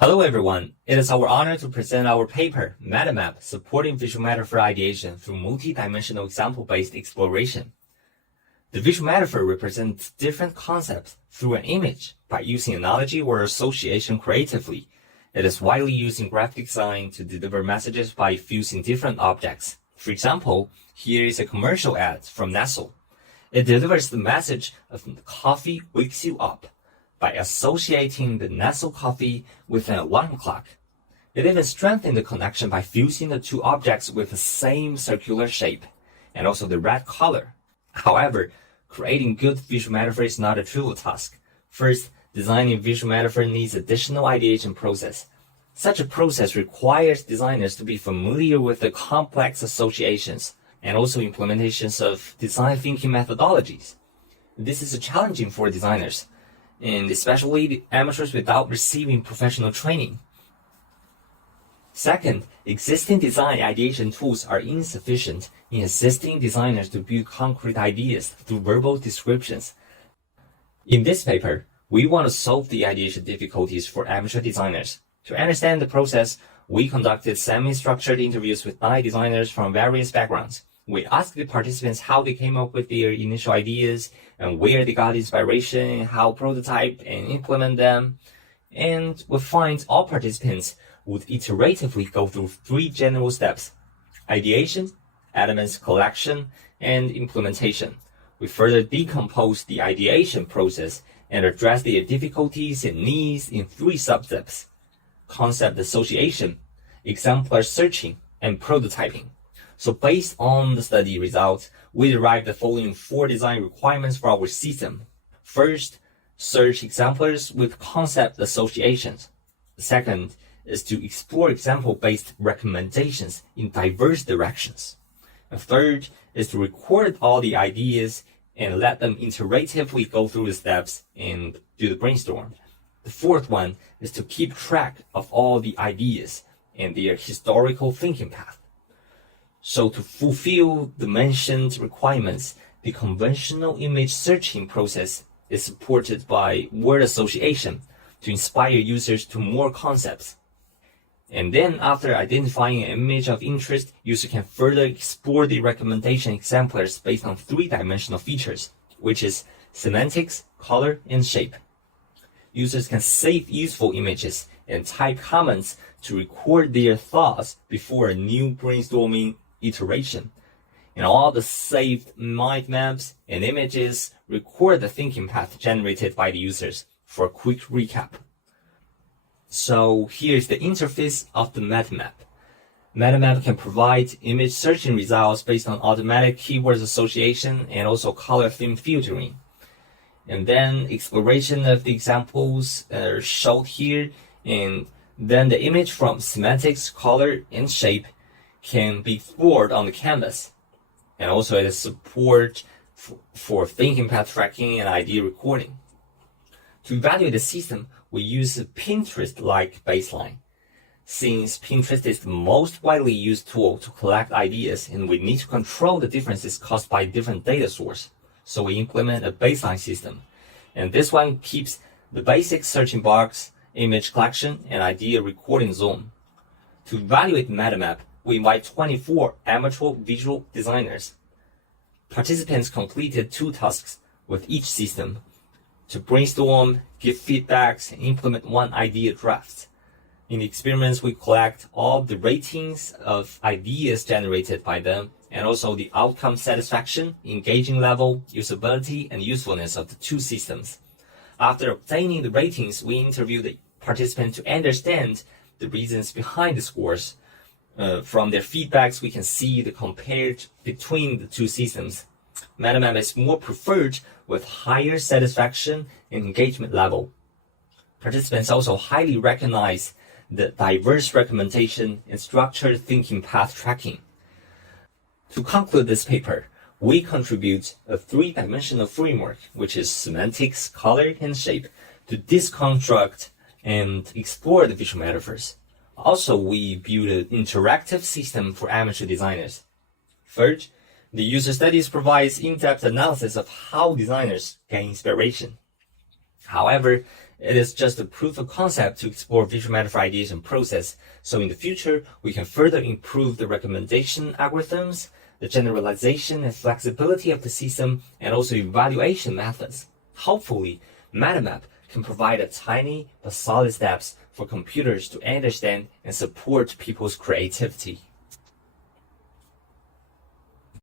Hello everyone, it is our honor to present our paper, MetaMap, Supporting Visual Metaphor Ideation through Multi-Dimensional Example-Based Exploration. The visual metaphor represents different concepts through an image by using analogy or association creatively. It is widely used in graphic design to deliver messages by fusing different objects. For example, here is a commercial ad from Nestle. It delivers the message of coffee wakes you up by associating the Nestle coffee with an alarm clock. It even strengthens the connection by fusing the two objects with the same circular shape and also the red color. However, creating good visual metaphor is not a trivial task. First, designing visual metaphor needs additional ideation process. Such a process requires designers to be familiar with the complex associations and also implementations of design thinking methodologies. This is challenging for designers, and especially the amateurs without receiving professional training. Second, existing design ideation tools are insufficient in assisting designers to build concrete ideas through verbal descriptions. In this paper, we want to solve the ideation difficulties for amateur designers. To understand the process, we conducted semi-structured interviews with 9 designers from various backgrounds. We asked the participants how they came up with their initial ideas and where they got inspiration, how prototype and implement them. And we find all participants would iteratively go through 3 general steps: ideation, elements collection, and implementation. We further decompose the ideation process and address their difficulties and needs in 3 sub-steps: concept association, exemplar searching, and prototyping. So based on the study results, we derived the following 4 design requirements for our system. First, search exemplars with concept associations. The second is to explore example-based recommendations in diverse directions. The third is to record all the ideas and let them iteratively go through the steps and do the brainstorm. The fourth one is to keep track of all the ideas and their historical thinking path. So to fulfill the mentioned requirements, the conventional image searching process is supported by word association to inspire users to more concepts. And then after identifying an image of interest, users can further explore the recommendation exemplars based on 3-dimensional features, which is semantics, color, and shape. Users can save useful images and type comments to record their thoughts before a new brainstorming iteration. And all the saved mind maps and images record the thinking path generated by the users. For a quick recap, so here's the interface of the MetaMap. MetaMap can provide image searching results based on automatic keywords association and also color theme filtering. And then exploration of the examples are shown here, and then the image from semantics, color, and shape can be explored on the canvas. And also it is support for thinking path tracking and idea recording. To evaluate the system, we use a Pinterest-like baseline. Since Pinterest is the most widely used tool to collect ideas and we need to control the differences caused by different data sources, so we implement a baseline system. And this one keeps the basic searching box, image collection, and idea recording zone. To evaluate MetaMap, we invite 24 amateur visual designers. Participants completed 2 tasks with each system: to brainstorm, give feedbacks, and implement 1 idea draft. In the experiments, we collect all the ratings of ideas generated by them, and also the outcome satisfaction, engaging level, usability, and usefulness of the 2 systems. After obtaining the ratings, we interview the participants to understand the reasons behind the scores. From their feedbacks, we can see the compared between the 2 systems. MetaMap is more preferred with higher satisfaction and engagement level. Participants also highly recognize the diverse recommendation and structured thinking path tracking. To conclude this paper, we contribute a 3-dimensional framework, which is semantics, color, and shape, to deconstruct and explore the visual metaphors. Also, we build an interactive system for amateur designers. Third, the user studies provides in-depth analysis of how designers gain inspiration. However, it is just a proof of concept to explore visual metaphor ideation process, so in the future, we can further improve the recommendation algorithms, the generalization and flexibility of the system, and also evaluation methods. Hopefully, MetaMap can provide a tiny but solid steps for computers to understand and support people's creativity.